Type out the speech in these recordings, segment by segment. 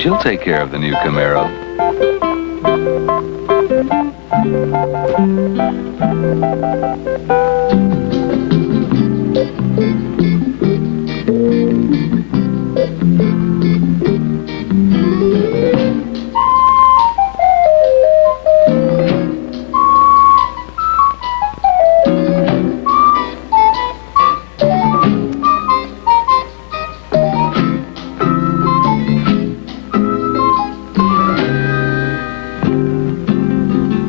She'll take care of the new Camaro.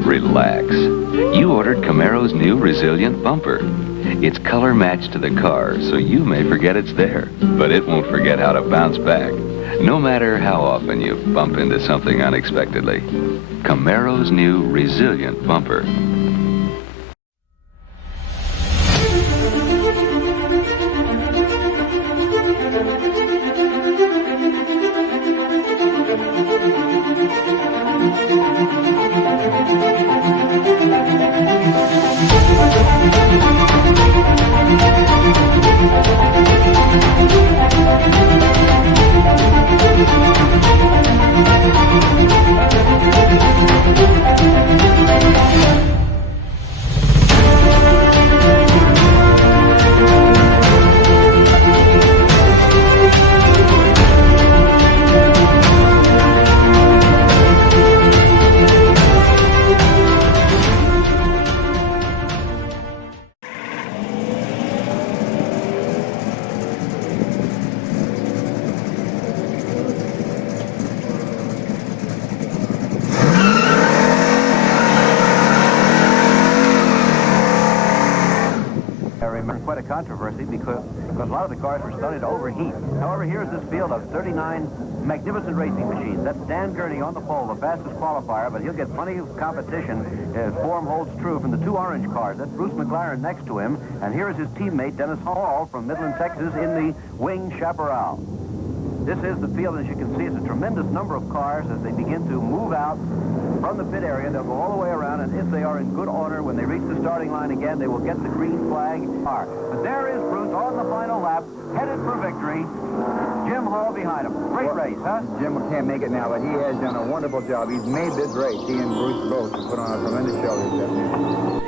Relax. You ordered Camaro's new resilient bumper. It's color matched to the car, so you may forget it's there, but it won't forget how to bounce back, no matter how often you bump into something unexpectedly. Camaro's new resilient bumper. Quite a controversy because a lot of the cars were starting to overheat. However, here's this field of 39 magnificent racing machines. That's Dan Gurney on the pole, the fastest qualifier, but he'll get plenty of competition if form holds true from the two orange cars. That's Bruce McLaren next to him, and here is his teammate, Dennis Hall from Midland, Texas, in the wing chaparral. This is the field, as you can see, it's a tremendous number of cars as they begin to move out from the pit area. They'll go all the way around, and if they are in good order, when they reach the starting line again, they will get the green flag. But there is Bruce on the final lap, headed for victory. Jim Hall behind him. Great race, huh? Jim can't make it now, but he has done a wonderful job. He's made this race. He and Bruce both have put on a tremendous show this afternoon.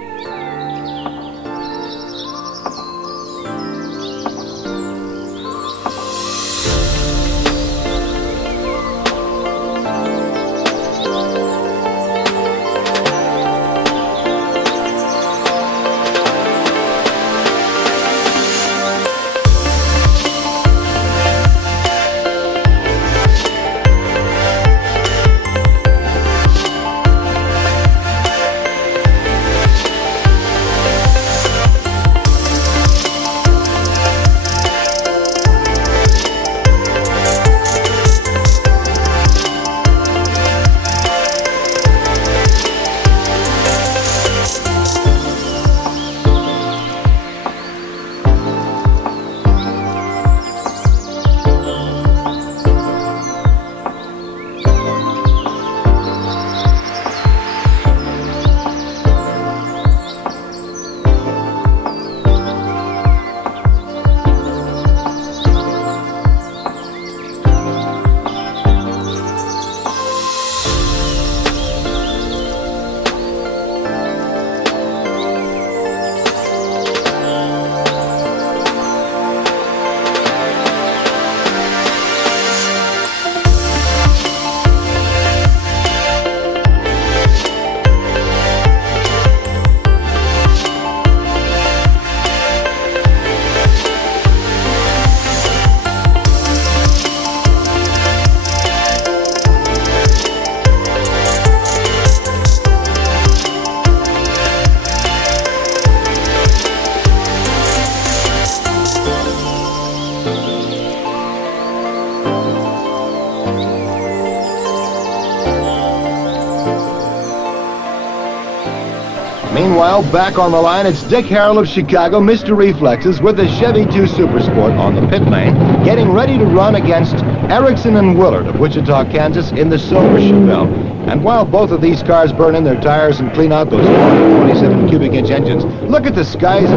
Meanwhile, back on the line, it's Dick Harrell of Chicago, Mr. Reflexes, with the Chevy 2 Super Sport on the pit lane, getting ready to run against Erickson and Willard of Wichita, Kansas, in the silver Chevelle. And while both of these cars burn in their tires and clean out those 427 cubic inch engines, look at the skies.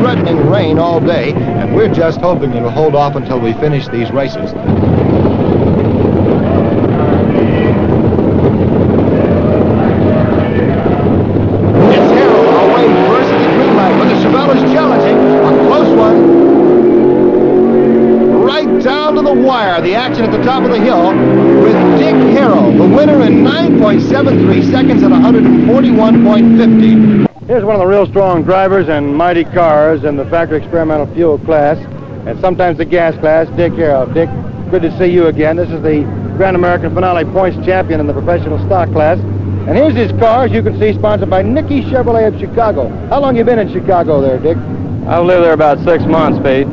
Threatening rain all day, and we're just hoping it'll hold off until we finish these races. at the top of the hill with Dick Harrell, the winner in 9.73 seconds at 141.50. Here's one of the real strong drivers and mighty cars in the factory experimental fuel class, and sometimes the gas class, Dick Harrell. Dick, good to see you again. This is the Grand American Finale points champion in the professional stock class. And here's his car, as you can see, sponsored by Nicky Chevrolet of Chicago. How long you been in Chicago there, Dick? I've lived there about 6 months, Pete.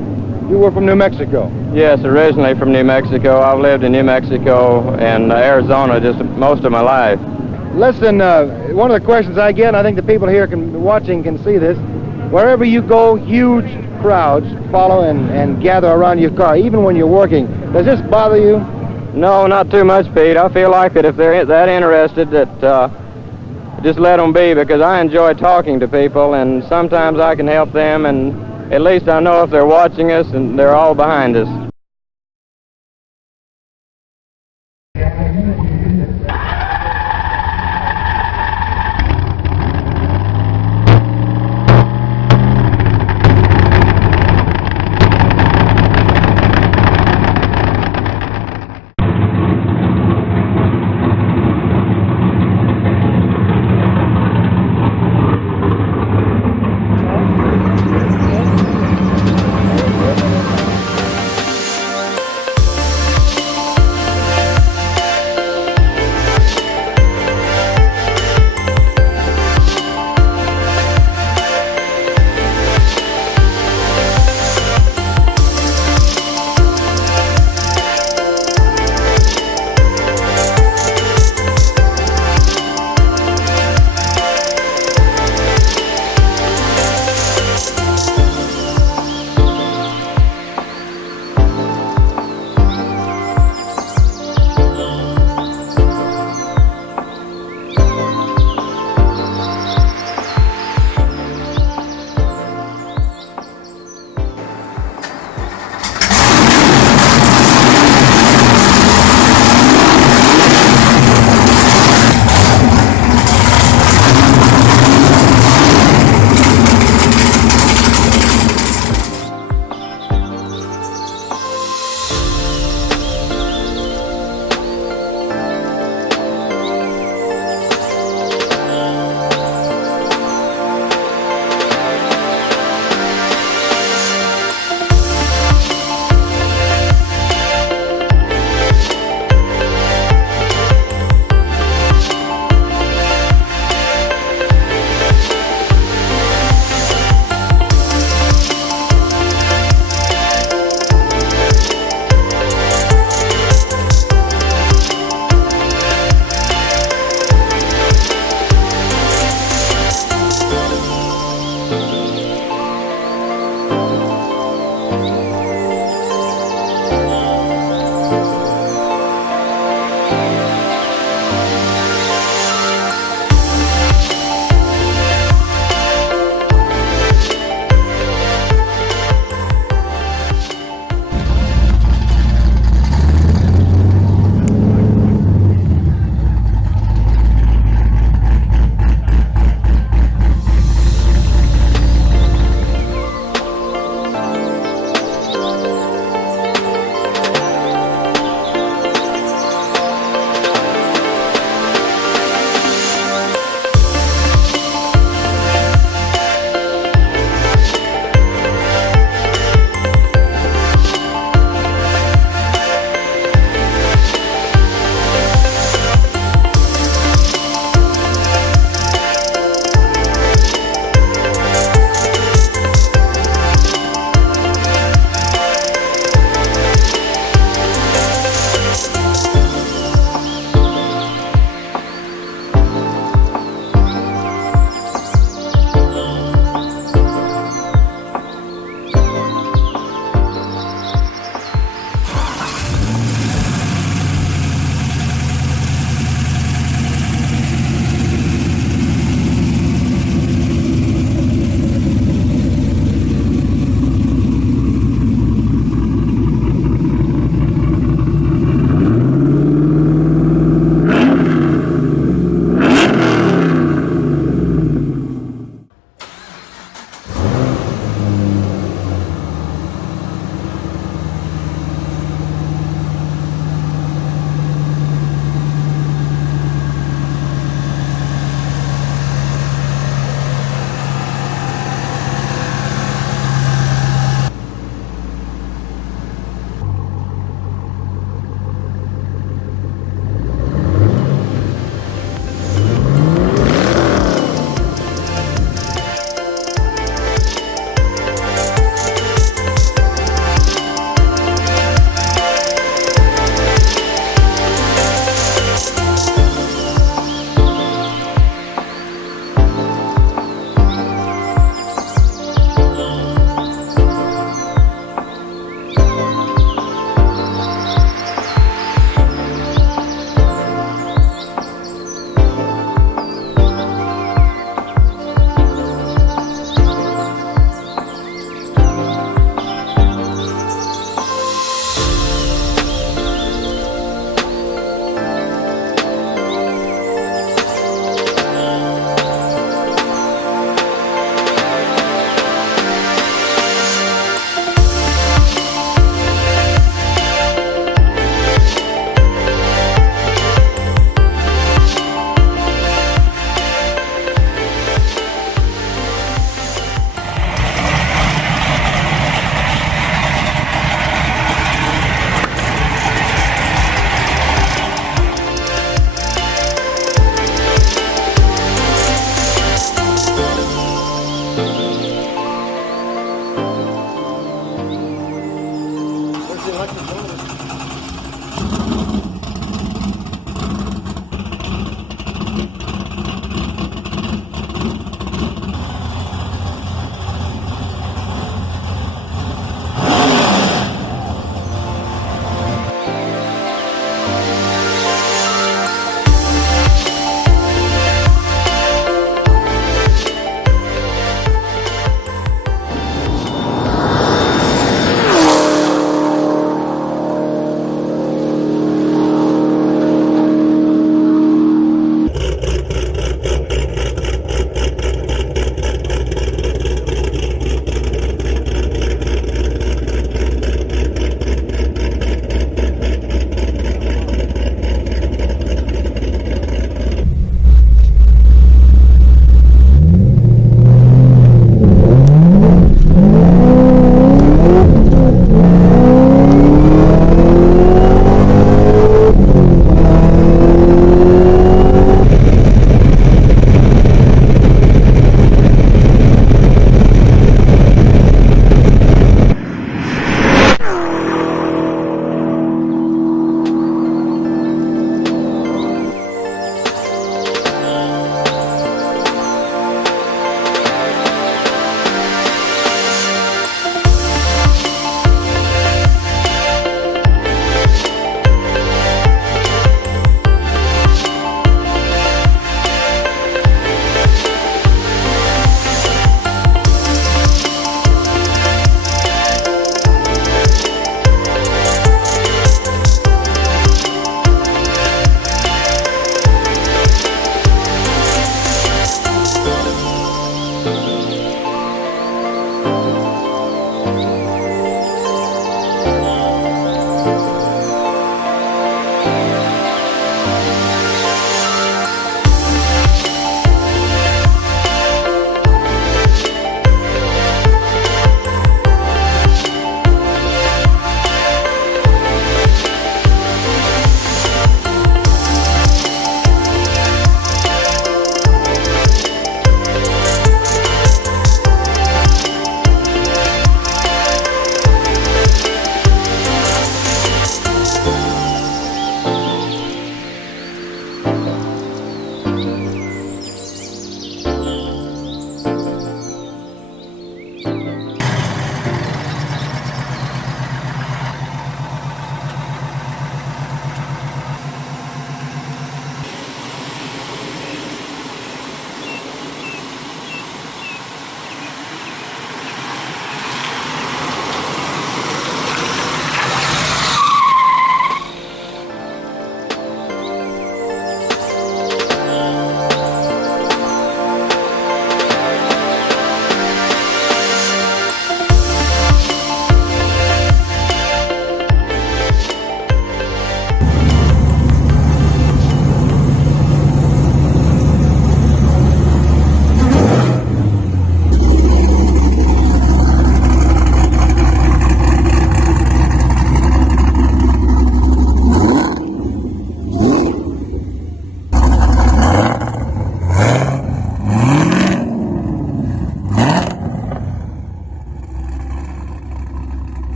You were from New Mexico. Yes, originally from New Mexico. I've lived in New Mexico and Arizona just most of my life. Listen, one of the questions I get, and I think the people here watching can see this, wherever you go, huge crowds follow and gather around your car, even when you're working. Does this bother you? No, not too much, Pete. I feel like that if they're that interested, that just let them be, because I enjoy talking to people, and sometimes I can help them, and at least I know if they're watching us and they're all behind us.